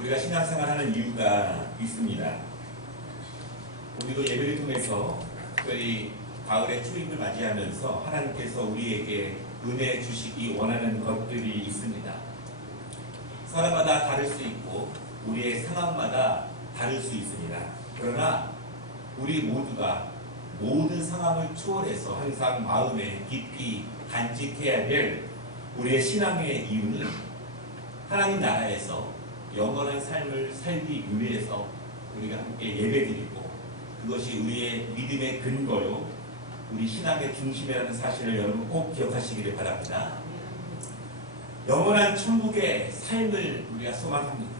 우리가 신앙생활하는 이유가 있습니다. 우리도 예배를 통해서 특별히 가을의 초입을 맞이하면서 하나님께서 우리에게 은혜 주시기 원하는 것들이 있습니다. 사람마다 다를 수 있고 우리의 상황마다 다를 수 있습니다. 그러나 우리 모두가 모든 상황을 초월해서 항상 마음에 깊이 간직해야 될 우리의 신앙의 이유는 하나님 나라에서 영원한 삶을 살기 위해서 우리가 함께 예배드리고 그것이 우리의 믿음의 근거요 우리 신앙의 중심이라는 사실을 여러분 꼭 기억하시기를 바랍니다. 영원한 천국의 삶을 우리가 소망합니다.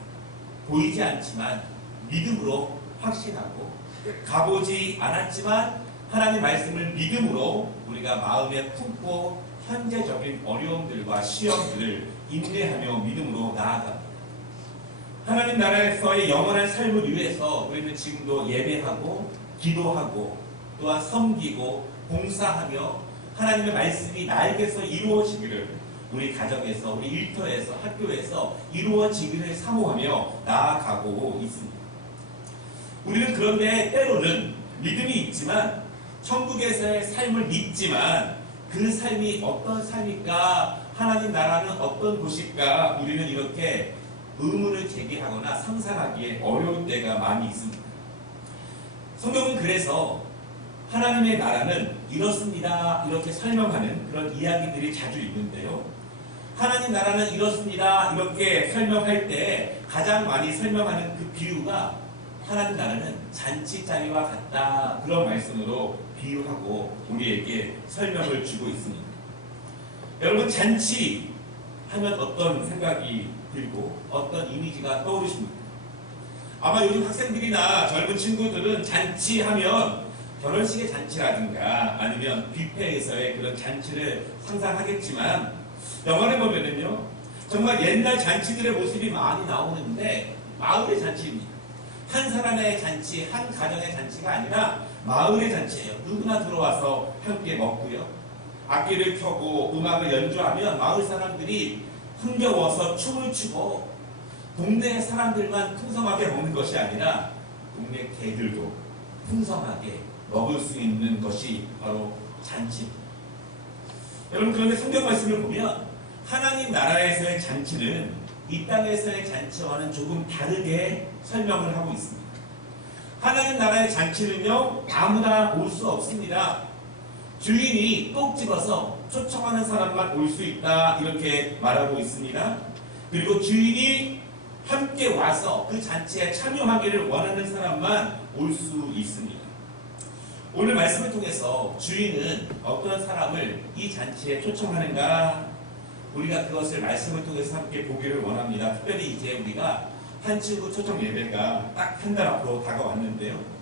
보이지 않지만 믿음으로 확신하고 가보지 않았지만 하나님 말씀을 믿음으로 우리가 마음에 품고 현재적인 어려움들과 시험들을 인내하며 믿음으로 나아갑니다. 하나님 나라에서의 영원한 삶을 위해서 우리는 지금도 예배하고 기도하고 또한 섬기고 봉사하며 하나님의 말씀이 나에게서 이루어지기를 우리 가정에서 우리 일터에서 학교에서 이루어지기를 사모하며 나아가고 있습니다. 우리는 그런데 때로는 믿음이 있지만 천국에서의 삶을 믿지만 그 삶이 어떤 삶일까 하나님 나라는 어떤 곳일까 우리는 이렇게 의문을 제기하거나 상상하기에 어려울 때가 많이 있습니다. 성경은 그래서 하나님의 나라는 이렇습니다. 이렇게 설명하는 그런 이야기들이 자주 있는데요. 하나님 나라는 이렇습니다. 이렇게 설명할 때 가장 많이 설명하는 그 비유가 하나님 나라는 잔치 자리와 같다. 그런 말씀으로 비유하고 우리에게 설명을 주고 있습니다. 여러분 잔치 하면 어떤 생각이 들고 어떤 이미지가 떠오르십니까? 아마 요즘 학생들이나 젊은 친구들은 잔치하면 결혼식의 잔치라든가 아니면 뷔페에서의 그런 잔치를 상상하겠지만 영화를 보면은요 정말 옛날 잔치들의 모습이 많이 나오는데 마을의 잔치입니다. 한 사람의 잔치, 한 가정의 잔치가 아니라 마을의 잔치예요. 누구나 들어와서 함께 먹고요. 악기를 켜고 음악을 연주하면 마을 사람들이 흥겨워서 춤을 추고 동네 사람들만 풍성하게 먹는 것이 아니라 동네 개들도 풍성하게 먹을 수 있는 것이 바로 잔치입니다. 여러분 그런데 성경 말씀을 보면 하나님 나라에서의 잔치는 이 땅에서의 잔치와는 조금 다르게 설명을 하고 있습니다. 하나님 나라의 잔치는요 아무나 올 수 없습니다. 주인이 꼭 집어서 초청하는 사람만 올 수 있다 이렇게 말하고 있습니다. 그리고 주인이 함께 와서 그 잔치에 참여하기를 원하는 사람만 올 수 있습니다. 오늘 말씀을 통해서 주인은 어떤 사람을 이 잔치에 초청하는가 우리가 그것을 말씀을 통해서 함께 보기를 원합니다. 특별히 이제 우리가 한 친구 초청 예배가 딱 한 달 앞으로 다가왔는데요.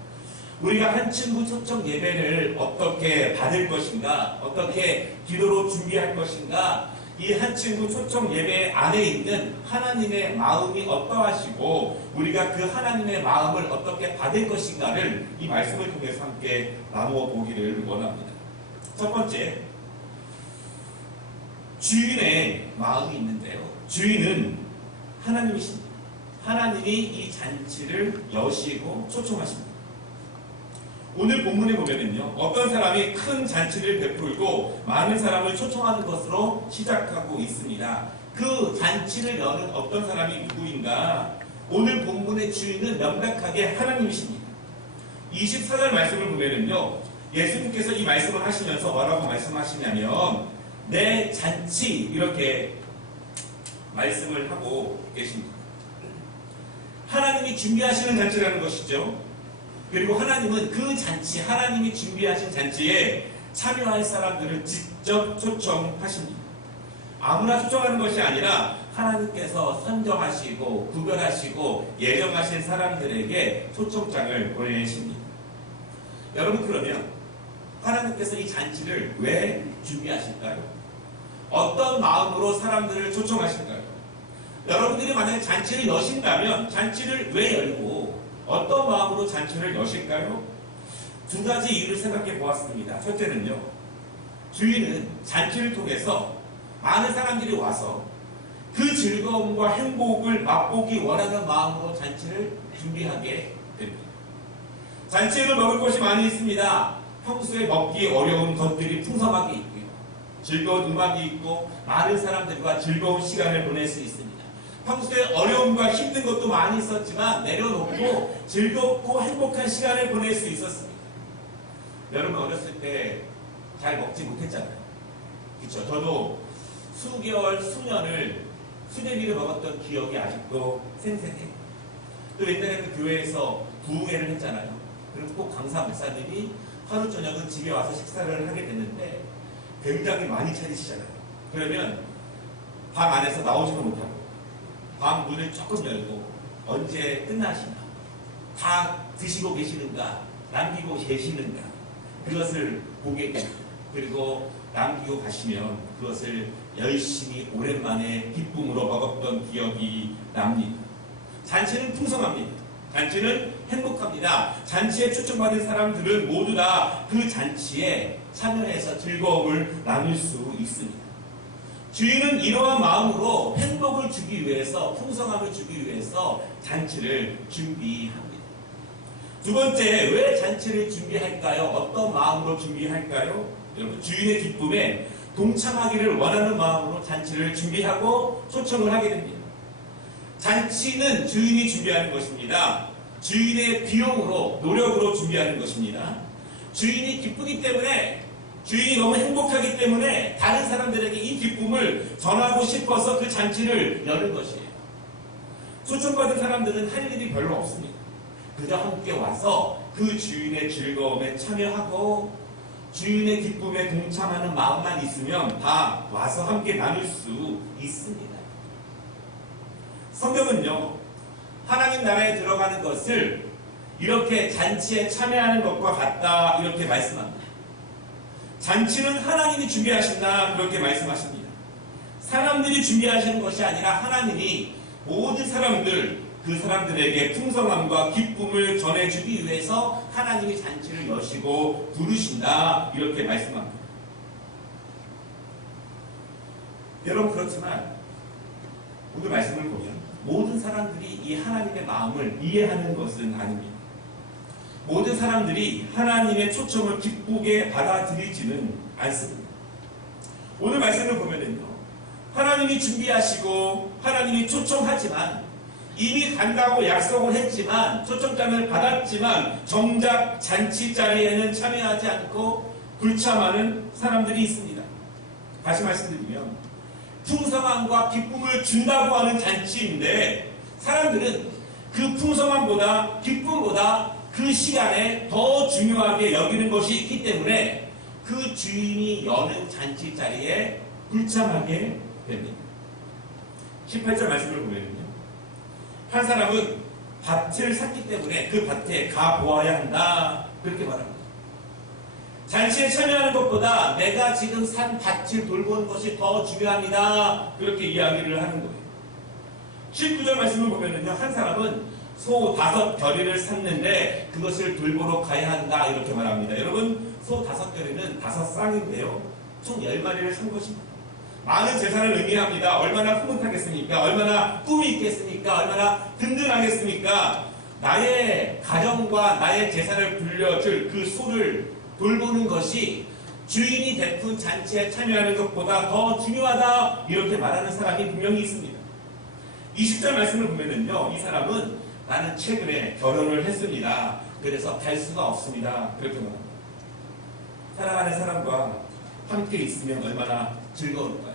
우리가 한 친구 초청 예배를 어떻게 받을 것인가, 어떻게 기도로 준비할 것인가, 이 한 친구 초청 예배 안에 있는 하나님의 마음이 어떠하시고 우리가 그 하나님의 마음을 어떻게 받을 것인가를 이 말씀을 통해서 함께 나누어 보기를 원합니다. 첫 번째, 주인의 마음이 있는데요. 주인은 하나님이십니다. 하나님이 이 잔치를 여시고 초청하십니다. 오늘 본문에 보면은요, 어떤 사람이 큰 잔치를 베풀고 많은 사람을 초청하는 것으로 시작하고 있습니다. 그 잔치를 여는 어떤 사람이 누구인가? 오늘 본문의 주인은 명백하게 하나님이십니다. 24절 말씀을 보면은요, 예수님께서 이 말씀을 하시면서 뭐라고 말씀하시냐면, 내 잔치, 이렇게 말씀을 하고 계십니다. 하나님이 준비하시는 잔치라는 것이죠. 그리고 하나님은 그 잔치, 하나님이 준비하신 잔치에 참여할 사람들을 직접 초청하십니다. 아무나 초청하는 것이 아니라 하나님께서 선정하시고 구별하시고 예정하신 사람들에게 초청장을 보내십니다. 여러분 그러면 하나님께서 이 잔치를 왜 준비하실까요? 어떤 마음으로 사람들을 초청하실까요? 여러분들이 만약에 잔치를 여신다면 잔치를 왜 열고 어떤 마음으로 잔치를 여실까요? 두 가지 이유를 생각해 보았습니다. 첫째는요, 주인은 잔치를 통해서 많은 사람들이 와서 그 즐거움과 행복을 맛보기 원하는 마음으로 잔치를 준비하게 됩니다. 잔치에는 먹을 것이 많이 있습니다. 평소에 먹기 어려운 것들이 풍성하게 있고요. 즐거운 음악이 있고 많은 사람들과 즐거운 시간을 보낼 수 있습니다. 평소에 어려움과 힘든 것도 많이 있었지만 내려놓고 즐겁고 행복한 시간을 보낼 수 있었습니다. 여러분 어렸을 때 잘 먹지 못했잖아요. 그렇죠? 저도 수개월, 수년을 수제비를 먹었던 기억이 아직도 생생해요. 또 옛날에는 교회에서 부흥회를 했잖아요. 그럼 꼭 강사 목사님이 하루 저녁은 집에 와서 식사를 하게 됐는데 굉장히 많이 차리시잖아요. 그러면 방 안에서 나오지도 못하고 방 문을 조금 열고 언제 끝나시나 다 드시고 계시는가 남기고 계시는가 그것을 보게 됩니다. 그리고 남기고 가시면 그것을 열심히 오랜만에 기쁨으로 먹었던 기억이 납니다. 잔치는 풍성합니다. 잔치는 행복합니다. 잔치에 초청받은 사람들은 모두 다 그 잔치에 참여해서 즐거움을 나눌 수 있습니다. 주인은 이러한 마음으로 행복을 주기 위해서, 풍성함을 주기 위해서 잔치를 준비합니다. 두 번째, 왜 잔치를 준비할까요? 어떤 마음으로 준비할까요? 여러분, 주인의 기쁨에 동참하기를 원하는 마음으로 잔치를 준비하고 초청을 하게 됩니다. 잔치는 주인이 준비하는 것입니다. 주인의 비용으로, 노력으로 준비하는 것입니다. 주인이 기쁘기 때문에, 주인이 너무 행복하기 때문에 다른 사람들에게 이 기쁨을 전하고 싶어서 그 잔치를 여는 것이에요. 초청받은 사람들은 할 일이 별로 없습니다. 그저 함께 와서 그 주인의 즐거움에 참여하고 주인의 기쁨에 동참하는 마음만 있으면 다 와서 함께 나눌 수 있습니다. 성경은요, 하나님 나라에 들어가는 것을 이렇게 잔치에 참여하는 것과 같다, 이렇게 말씀합니다. 잔치는 하나님이 준비하신다, 그렇게 말씀하십니다. 사람들이 준비하시는 것이 아니라 하나님이 모든 사람들, 그 사람들에게 풍성함과 기쁨을 전해주기 위해서 하나님이 잔치를 여시고 부르신다, 이렇게 말씀합니다. 여러분, 그렇지만, 오늘 말씀을 보면, 모든 사람들이 이 하나님의 마음을 이해하는 것은 아닙니다. 모든 사람들이 하나님의 초청을 기쁘게 받아들이지는 않습니다. 오늘 말씀을 보면은요, 하나님이 준비하시고 하나님이 초청하지만 이미 간다고 약속을 했지만 초청장을 받았지만 정작 잔치 자리에는 참여하지 않고 불참하는 사람들이 있습니다. 다시 말씀드리면 풍성함과 기쁨을 준다고 하는 잔치인데 사람들은 그 풍성함보다 기쁨보다 그 시간에 더 중요하게 여기는 것이 있기 때문에 그 주인이 여는 잔치 자리에 불참하게 됩니다. 18절 말씀을 보면요. 한 사람은 밭을 샀기 때문에 그 밭에 가 보아야 한다. 그렇게 말합니다. 잔치에 참여하는 것보다 내가 지금 산 밭을 돌보는 것이 더 중요합니다. 그렇게 이야기를 하는 거예요. 19절 말씀을 보면은요, 한 사람은 소 다섯 결의를 샀는데 그것을 돌보러 가야 한다. 이렇게 말합니다. 여러분, 소 다섯 결의는 다섯 쌍인데요. 총 열 마리를 산 것입니다. 많은 재산을 의미합니다. 얼마나 흐뭇하겠습니까? 얼마나 꿈이 있겠습니까? 얼마나 든든하겠습니까? 나의 가정과 나의 재산을 불려줄 그 소를 돌보는 것이 주인이 베푼 잔치에 참여하는 것보다 더 중요하다. 이렇게 말하는 사람이 분명히 있습니다. 20절 말씀을 보면은요, 이 사람은 나는 최근에 결혼을 했습니다. 그래서 갈 수가 없습니다. 그렇게 말합니다. 사랑하는 사람과 함께 있으면 얼마나 즐거울까요?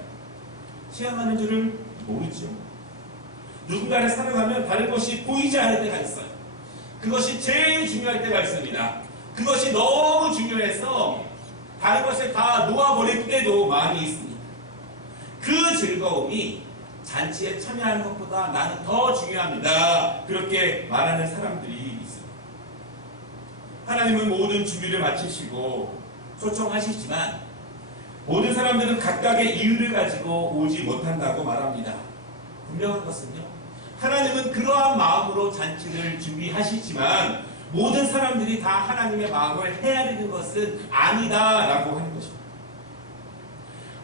체험하는 줄을 모르죠. 누군가를 사랑하면 다른 것이 보이지 않을 때가 있어요. 그것이 제일 중요할 때가 있습니다. 그것이 너무 중요해서 다른 것을 다 놓아버릴 때도 많이 있습니다. 그 즐거움이 잔치에 참여하는 것보다 나는 더 중요합니다. 그렇게 말하는 사람들이 있습니다. 하나님은 모든 준비를 마치시고 초청하시지만 모든 사람들은 각각의 이유를 가지고 오지 못한다고 말합니다. 분명한 것은요. 하나님은 그러한 마음으로 잔치를 준비하시지만 모든 사람들이 다 하나님의 마음을 헤아리는 것은 아니다라고 하는 것입니다.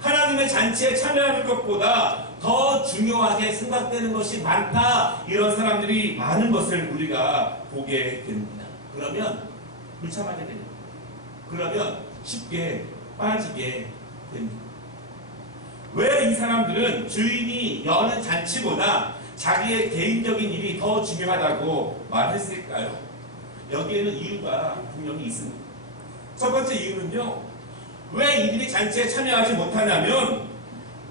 하나님의 잔치에 참여하는 것보다 더 중요하게 생각되는 것이 많다. 이런 사람들이 많은 것을 우리가 보게 됩니다. 그러면 불참하게 됩니다. 그러면 쉽게 빠지게 됩니다. 왜 이 사람들은 주인이 여는 잔치보다 자기의 개인적인 일이 더 중요하다고 말했을까요? 여기에는 이유가 분명히 있습니다. 첫 번째 이유는요, 왜 이들이 잔치에 참여하지 못하냐면,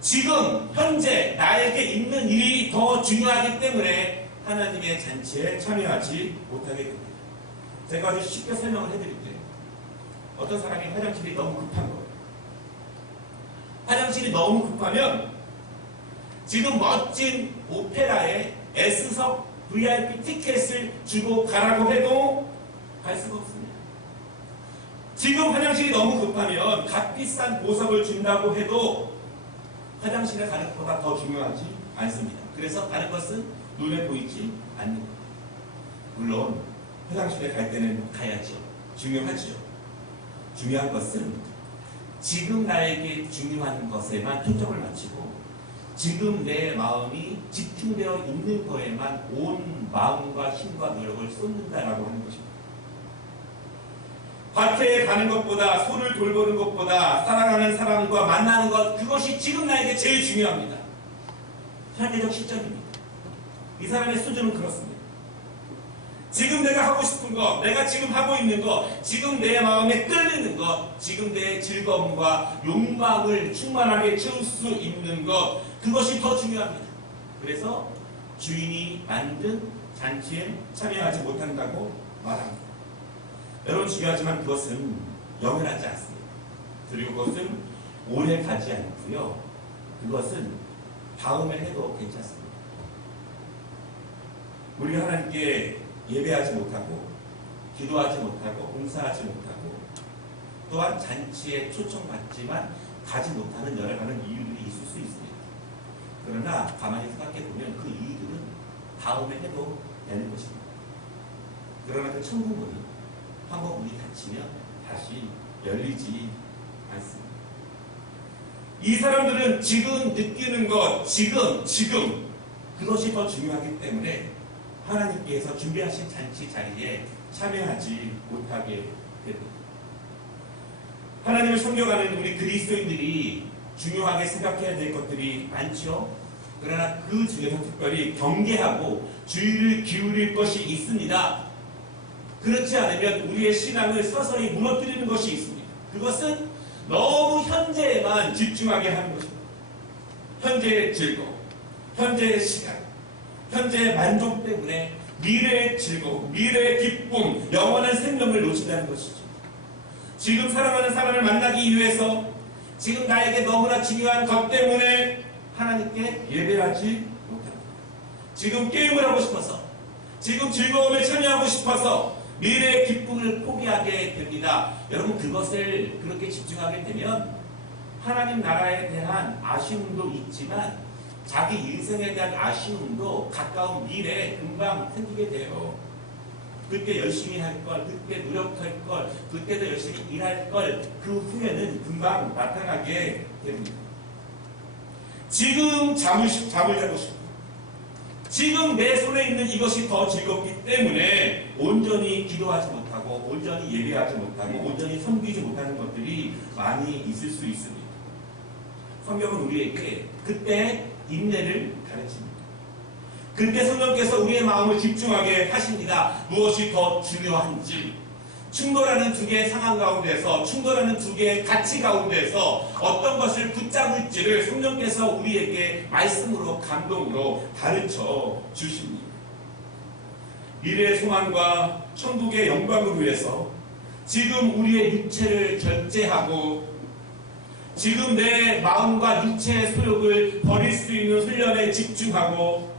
지금 현재 나에게 있는 일이 더 중요하기 때문에 하나님의 잔치에 참여하지 못하게 됩니다. 제가 아주 쉽게 설명을 해드릴게요. 어떤 사람이 화장실이 너무 급한 거예요. 화장실이 너무 급하면 지금 멋진 오페라에 S석 VIP 티켓을 주고 가라고 해도 갈 수가 없습니다. 지금 화장실이 너무 급하면 값비싼 보석을 준다고 해도 화장실에 가는 것보다 더 중요하지 않습니다. 그래서 다른 것은 눈에 보이지 않는 것. 물론 화장실에 갈 때는 가야죠. 중요하죠. 중요한 것은 지금 나에게 중요한 것에만 초점을 맞추고 지금 내 마음이 집중되어 있는 거에만 온 마음과 힘과 노력을 쏟는다라고 하는 것입니다. 밭에 가는 것보다 소를 돌보는 것보다 사랑하는 사람과 만나는 것 그것이 지금 나에게 제일 중요합니다. 현대적 시점입니다. 이 사람의 수준은 그렇습니다. 지금 내가 하고 싶은 것, 내가 지금 하고 있는 것, 지금 내 마음에 끌리는 것, 지금 내 즐거움과 욕망을 충만하게 채울 수 있는 것, 그것이 더 중요합니다. 그래서 주인이 만든 잔치에 참여하지 못한다고 말합니다. 여러분 중요하지만 그것은 영원하지 않습니다. 그리고 그것은 오래 가지 않고요. 그것은 다음에 해도 괜찮습니다. 우리가 하나님께 예배하지 못하고 기도하지 못하고 봉사하지 못하고 또한 잔치에 초청받지만 가지 못하는 여러 가지 이유들이 있을 수 있습니다. 그러나 가만히 생각해 보면 그 이유들은 다음에 해도 되는 것입니다. 그러나 그 천국문이 한번 문이 닫히면 다시 열리지 않습니다. 이 사람들은 지금 느끼는 것, 지금, 지금 그것이 더 중요하기 때문에 하나님께서 준비하신 잔치 자리에 참여하지 못하게 됩니다. 하나님을 섬겨가는 우리 그리스도인들이 중요하게 생각해야 될 것들이 많죠. 그러나 그 중에서 특별히 경계하고 주의를 기울일 것이 있습니다. 그렇지 않으면 우리의 신앙을 서서히 무너뜨리는 것이 있습니다. 그것은 너무 현재에만 집중하게 하는 것입니다. 현재의 즐거움, 현재의 시간, 현재의 만족 때문에 미래의 즐거움, 미래의 기쁨, 영원한 생명을 놓친다는 것이죠. 지금 사랑하는 사람을 만나기 위해서 지금 나에게 너무나 중요한 것 때문에 하나님께 예배하지 못합니다. 지금 게임을 하고 싶어서, 지금 즐거움에 참여하고 싶어서 미래의 기쁨을 포기하게 됩니다. 여러분 그것을 그렇게 집중하게 되면 하나님 나라에 대한 아쉬움도 있지만 자기 인생에 대한 아쉬움도 가까운 미래에 금방 생기게 돼요. 그때 열심히 할 걸, 그때 노력할 걸, 그때도 열심히 일할 걸, 그 후에는 금방 나타나게 됩니다. 지금 잠을, 잠을 자고 싶고, 지금 내 손에 있는 이것이 더 즐겁기 때문에 온전히 기도하지 못하고, 온전히 예배하지 못하고, 온전히 섬기지 못하는 것들이 많이 있을 수 있습니다. 성경은 우리에게 그때 인내를 가르칩니다. 그때 성령께서 우리의 마음을 집중하게 하십니다. 무엇이 더 중요한지. 충돌하는 두 개의 상황 가운데서, 충돌하는 두 개의 가치 가운데서 어떤 것을 붙잡을지를 성령께서 우리에게 말씀으로, 감동으로 가르쳐 주십니다. 미래의 소망과 천국의 영광을 위해서 지금 우리의 육체를 절제하고 지금 내 마음과 육체의 소욕을 버릴 수 있는 훈련에 집중하고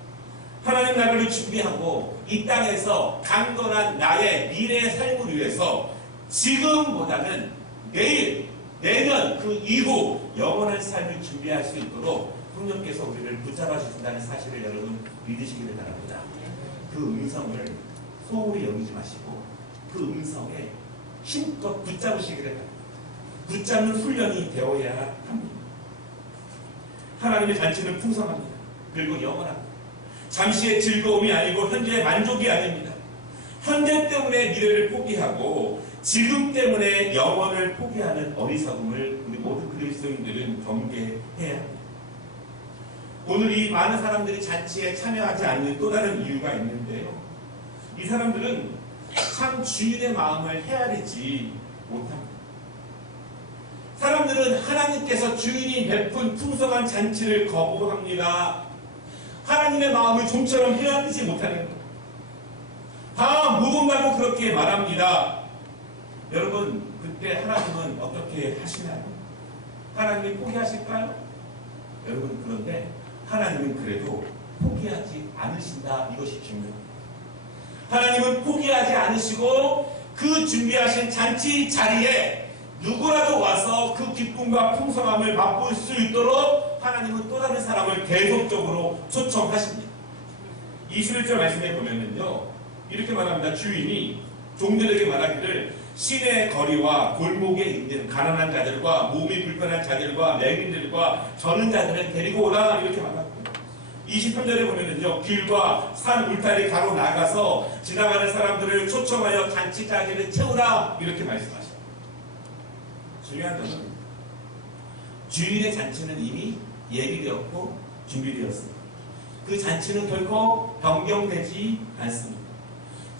하나님 나라를 준비하고 이 땅에서 강건한 나의 미래의 삶을 위해서 지금보다는 내일, 내년 그 이후 영원한 삶을 준비할 수 있도록 성령께서 우리를 붙잡아 주신다는 사실을 여러분 믿으시기를 바랍니다. 그 음성을 소홀히 여기지 마시고 그 음성에 힘껏 붙잡으시기를 바랍니다. 붙잡는 훈련이 되어야 합니다. 하나님의 잔치는 풍성합니다. 그리고 영원합니다. 잠시의 즐거움이 아니고 현재의 만족이 아닙니다. 현재 때문에 미래를 포기하고 지금 때문에 영원을 포기하는 어리석음을 우리 모든 그리스도인들은 경계해야 합니다. 오늘 이 많은 사람들이 잔치에 참여하지 않는 또 다른 이유가 있는데요. 이 사람들은 참 주인의 마음을 헤아리지 못합니다. 사람들은 하나님께서 주인이 베푼 풍성한 잔치를 거부합니다. 하나님의 마음을 좀처럼 헤아리지 못하는 것. 다 못 온다고 그렇게 말합니다. 여러분, 그때 하나님은 어떻게 하시나요? 하나님이 포기하실까요? 여러분, 그런데 하나님은 그래도 포기하지 않으신다. 이것이 중요합니다. 하나님은 포기하지 않으시고 그 준비하신 잔치 자리에 누구라도 와서 그 기쁨과 풍성함을 맛볼 수 있도록 하나님은 또 다른 사람을 계속적으로 초청하십니다. 21절 말씀에 보면은요, 이렇게 말합니다. 주인이 종들에게 말하기를 시내 거리와 골목에 있는 가난한 자들과 몸이 불편한 자들과 맹인들과 저는 자들을 데리고 오라 이렇게 말합니다. 23절에 보면은요, 길과 산 울타리 가로 나가서 지나가는 사람들을 초청하여 잔치 자리를 채우라 이렇게 말씀하십니다. 중요한 것은 주인의 잔치는 이미 예비되었고 준비되었습니다. 그 잔치는 결코 변경되지 않습니다.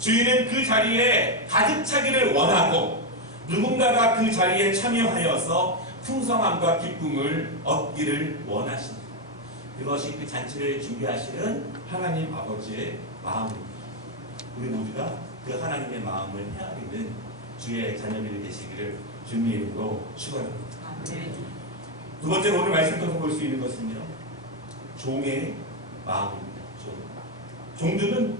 주인은 그 자리에 가득 차기를 원하고 누군가가 그 자리에 참여하여서 풍성함과 기쁨을 얻기를 원하십니다. 그것이 그 잔치를 준비하시는 하나님 아버지의 마음입니다. 우리 모두가 그 하나님의 마음을 헤아리는 주의 자녀들이 되시기를 주님의 이름으로 축원합니다. 두 번째 오늘 말씀 통해서 볼 수 있는 것은요. 종의 마음입니다. 종. 종들은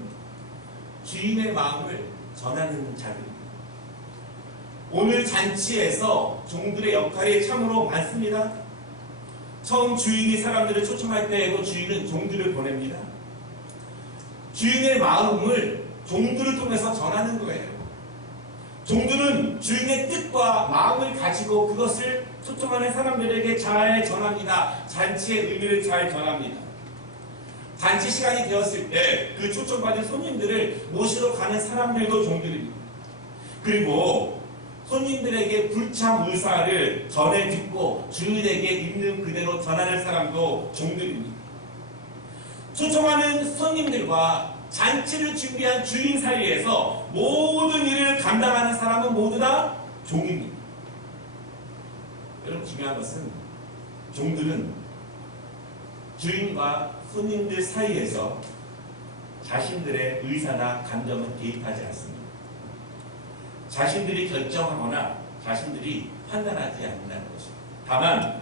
주인의 마음을 전하는 자들입니다. 오늘 잔치에서 종들의 역할이 참으로 많습니다. 처음 주인이 사람들을 초청할 때에도 주인은 종들을 보냅니다. 주인의 마음을 종들을 통해서 전하는 거예요. 종들은 주인의 뜻과 마음을 가지고 그것을 초청하는 사람들에게 잘 전합니다. 잔치의 의미를 잘 전합니다. 잔치 시간이 되었을 때 그 초청받은 손님들을 모시러 가는 사람들도 종들입니다. 그리고 손님들에게 불참 의사를 전해 듣고 주인에게 있는 그대로 전하는 사람도 종들입니다. 초청하는 손님들과 잔치를 준비한 주인 사이에서 모든 일을 감당하는 사람은 모두 다 종입니다. 여러분 중요한 것은 종들은 주인과 손님들 사이에서 자신들의 의사나 감정은 개입하지 않습니다. 자신들이 결정하거나 자신들이 판단하지 않는다는 것입니다. 다만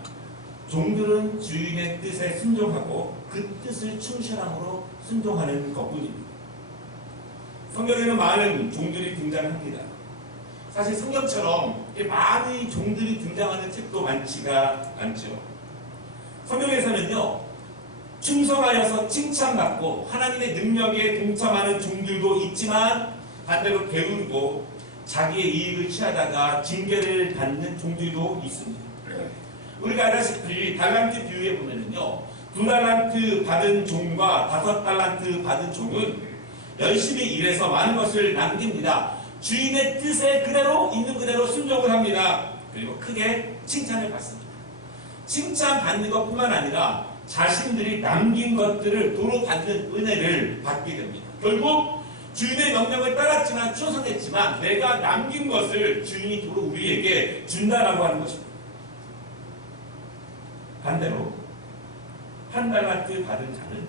종들은 주인의 뜻에 순종하고 그 뜻을 충실함으로 순종하는 것뿐입니다. 성경에는 많은 종들이 등장합니다. 사실 성경처럼 많은 종들이 등장하는 책도 많지가 않죠. 성경에서는요, 충성하여서 칭찬받고 하나님의 능력에 동참하는 종들도 있지만 반대로 게으르고 자기의 이익을 취하다가 징계를 받는 종들도 있습니다. 우리가 알다시피 달란트 비유에 보면은요, 두 달란트 받은 종과 다섯 달란트 받은 종은 열심히 일해서 많은 것을 남깁니다. 주인의 뜻에 그대로 있는 그대로 순종을 합니다. 그리고 크게 칭찬을 받습니다. 칭찬 받는 것뿐만 아니라 자신들이 남긴 것들을 도로 받는 은혜를 받게 됩니다. 결국 주인의 명령을 따랐지만 충성했지만 내가 남긴 것을 주인이 도로 우리에게 준다라고 하는 것입니다. 반대로 한 달란트 받은 자는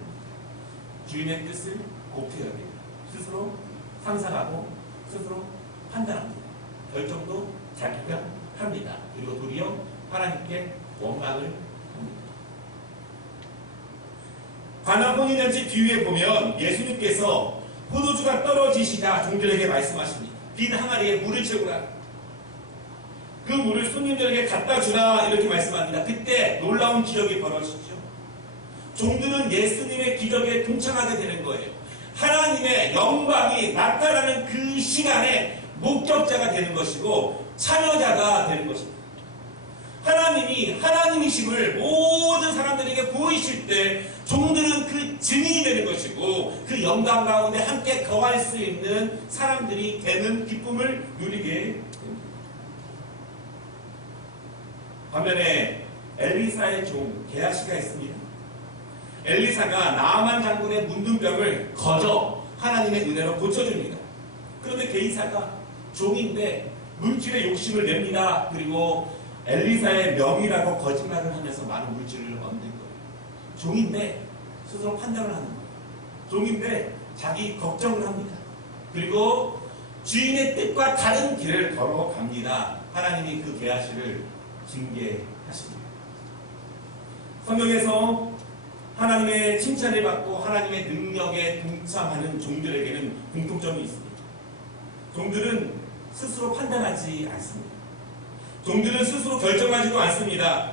주인의 뜻을 곱게 여깁니다. 스스로 상상하고 스스로 판단합니다. 결정도 자기가 합니다. 그리고 도리어 하나님께 원망을 합니다. 가나 혼인잔치 뒤에 보면 예수님께서 포도주가 떨어지시자 종들에게 말씀하십니다. 빈 항아리에 물을 채우라. 그 물을 손님들에게 갖다 주라 이렇게 말씀합니다. 그때 놀라운 기적이 벌어지죠. 종들은 예수님의 기적에 동참하게 되는 거예요. 하나님의 영광이 나타나는 그 시간에 목격자가 되는 것이고 참여자가 되는 것입니다. 하나님이 하나님이심을 모든 사람 사람들에게 보이실 때 종들은 그 증인이 되는 것이고 그 영광 가운데 함께 거할 수 있는 사람들이 되는 기쁨을 누리게 됩니다. 반면에 엘리사의 종 게하시가 있습니다. 엘리사가 나아만 장군의 문둥병을 거저 하나님의 은혜로 고쳐줍니다. 그런데 게이사가 종인데 물질의 욕심을 냅니다. 그리고 엘리사의 명이라고 거짓말을 하면서 많은 물질을 얻는 거예요. 종인데 스스로 판단을 하는 거예요. 종인데 자기 걱정을 합니다. 그리고 주인의 뜻과 다른 길을 걸어갑니다. 하나님이 그 게하시를 징계하십니다. 성경에서 하나님의 칭찬을 받고 하나님의 능력에 동참하는 종들에게는 공통점이 있습니다. 종들은 스스로 판단하지 않습니다. 종들은 스스로 결정하지도 않습니다.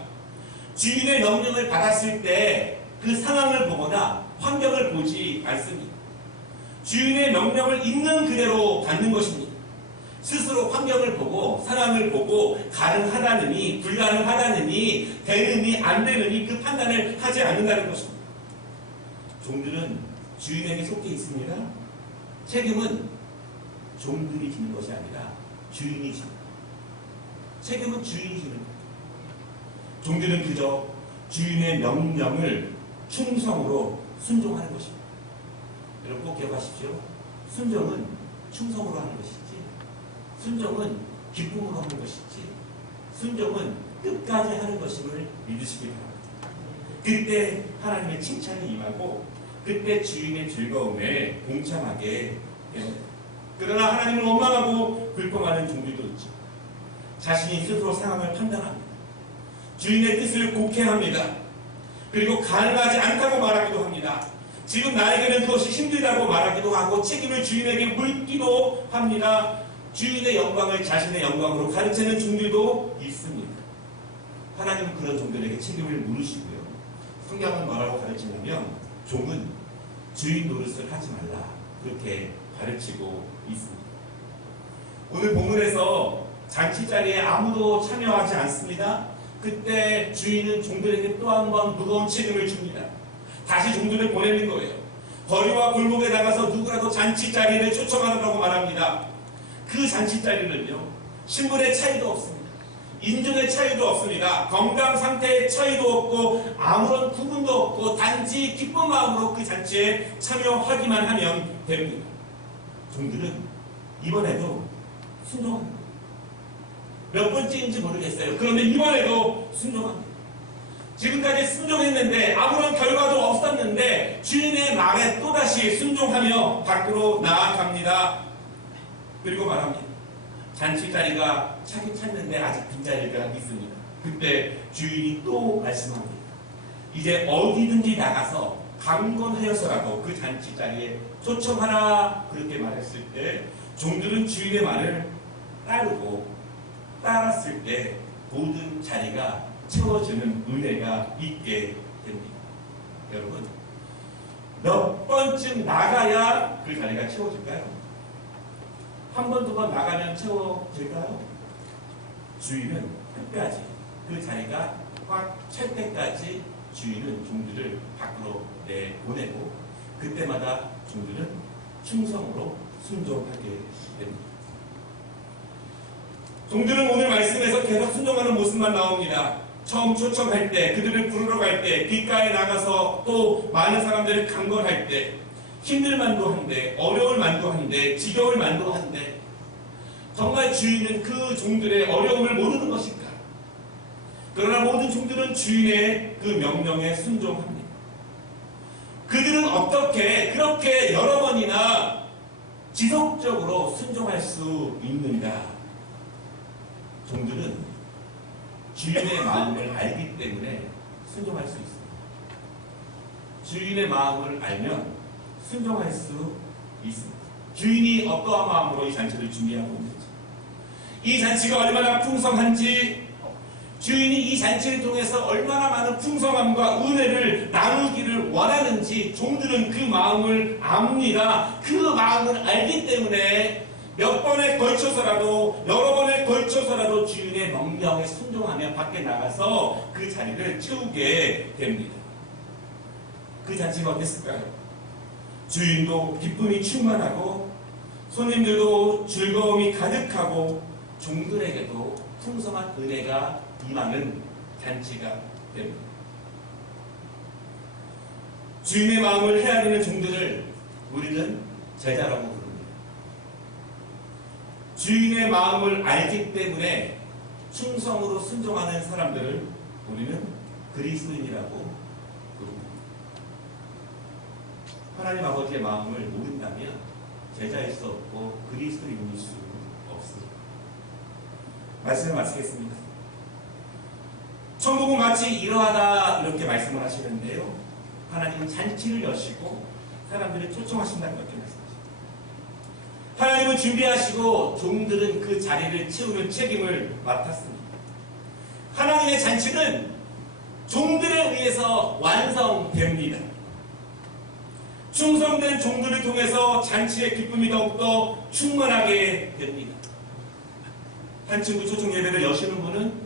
주인의 명령을 받았을 때 그 상황을 보거나 환경을 보지 않습니다. 주인의 명령을 있는 그대로 받는 것입니다. 스스로 환경을 보고 상황을 보고 가능하다느니 불가능하다느니 되느니 안 되느니 그 판단을 하지 않는다는 것입니다. 종들은 주인에게 속해 있습니다. 책임은 종들이 지는 것이 아니라 주인이 지는 책임은 주인이 지는. 종들은 그저 주인의 명령을 충성으로 순종하는 것입니다. 여러분 꼭 기억하십시오. 순종은 충성으로 하는 것이지 순종은 기쁨으로 하는 것이지 순종은 끝까지 하는 것임을 믿으시기 바랍니다. 그때 하나님의 칭찬이 임하고 그때 주인의 즐거움에 됩니다. 그러나 하나님을 원망하고 불평하는 종들도 있죠. 자신이 스스로 상황을 판단합니다. 주인의 뜻을 곡해합니다. 그리고 가능하지 않다고 말하기도 합니다. 지금 나에게는 그것이 힘들다고 말하기도 하고 책임을 주인에게 물기도 합니다. 주인의 영광을 자신의 영광으로 가르치는 종들도 있습니다. 하나님은 그런 종들에게 책임을 물으시고요. 성경은 뭐라고 가르치냐면 종은 주인 노릇을 하지 말라 그렇게 가르치고 있습니다. 오늘 본문에서 잔치 자리에 아무도 참여하지 않습니다. 그때 주인은 종들에게 또 한 번 무거운 책임을 줍니다. 다시 종들을 보내는 거예요. 거리와 골목에 나가서 누구라도 잔치 자리를 초청하라고 말합니다. 그 잔치 자리는요, 신분의 차이도 없습니다. 인종의 차이도 없습니다. 건강 상태의 차이도 없고 아무런 구분도 없고 단지 기쁜 마음으로 그 잔치에 참여하기만 하면 됩니다. 종들은 이번에도 순종합니다. 몇 번째인지 모르겠어요. 그런데 이번에도 순종합니다. 지금까지 순종했는데 아무런 결과도 없었는데 주인의 말에 또다시 순종하며 밖으로 나아갑니다. 그리고 말합니다. 잔치 자리가 차긴 찼는데 아직 빈자리가 있습니다. 그때 주인이 또 말씀합니다. 이제 어디든지 나가서 강건하여서라도 그 잔치 자리에 초청하라 그렇게 말했을 때 종들은 주인의 말을 따르고 따랐을 때 모든 자리가 채워지는 은혜가 있게 됩니다. 여러분, 몇 번쯤 나가야 그 자리가 채워질까요? 한 번, 두 번 나가면 채워질까요? 주인은 끝까지 그 자리가 꽉찰 때까지 주인은 종들을 밖으로 내보내고 그때마다 종들은 충성으로 순종하게 됩니다. 종들은 오늘 말씀에서 계속 순종하는 모습만 나옵니다. 처음 초청할 때, 그들을 부르러 갈 때, 귓가에 나가서 또 많은 사람들을 강건할 때, 힘들 만도 한데, 어려울 만도 한데, 지겨울 만도 한데, 정말 주인은 그 종들의 어려움을 모르는 것인가? 그러나 모든 종들은 주인의 그 명령에 순종합니다. 그들은 어떻게 그렇게 여러 번이나 지속적으로 순종할 수 있는가? 종들은 주인의 마음을 알기 때문에 순종할 수 있습니다. 주인의 마음을 알면 순종할 수 있습니다. 주인이 어떠한 마음으로 이 잔치를 준비하고 있는지, 이 잔치가 얼마나 풍성한지, 주인이 이 잔치를 통해서 얼마나 많은 풍성함과 은혜를 나누기를 원하는지 종들은 그 마음을 압니다. 그 마음을 알기 때문에 몇 번에 걸쳐서라도 여러 번에 걸쳐서라도 주인의 명령에 순종하며 밖에 나가서 그 자리를 채우게 됩니다. 그 잔치가 어땠을까요? 주인도 기쁨이 충만하고 손님들도 즐거움이 가득하고 종들에게도 풍성한 은혜가 임하는 잔치가 됩니다. 주인의 마음을 헤아리는 종들을 우리는 제자라고 부릅니다. 주인의 마음을 알기 때문에 충성으로 순종하는 사람들을 우리는 그리스도인이라고 부릅니다. 하나님 아버지의 마음을 모른다면 제자일 수 없고 그리스도인일 수. 말씀을 마치겠습니다. 천국은 마치 이러하다 이렇게 말씀을 하시는데요. 하나님은 잔치를 여시고 사람들을 초청하신다는 그렇게 말씀하십니다. 하나님은 준비하시고 종들은 그 자리를 채우는 책임을 맡았습니다. 하나님의 잔치는 종들에 의해서 완성됩니다. 충성된 종들을 통해서 잔치의 기쁨이 더욱더 충만하게 됩니다. 한 친구 초청 예배를 여시는 분은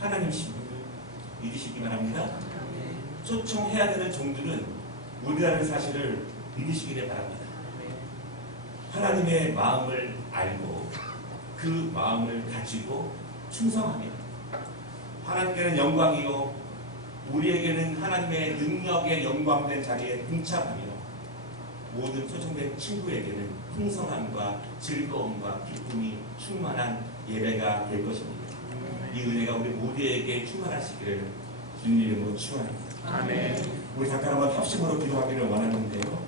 하나님이신 분을 믿으시기 바랍니다. 초청해야 되는 종들은 우리라는 사실을 믿으시기를 바랍니다. 하나님의 마음을 알고 그 마음을 가지고 충성하며 하나님께는 영광이요 우리에게는 하나님의 능력의 영광된 자리에 동참하며 모든 초청된 친구에게는 풍성함과 즐거움과 기쁨이 충만한 예배가 될 것입니다. 이 은혜가 우리 모두에게 충만하시기를 주님 이름으로 축원합니다. 아멘. 우리 잠깐 한번 합심으로 기도하기를 원하는데요.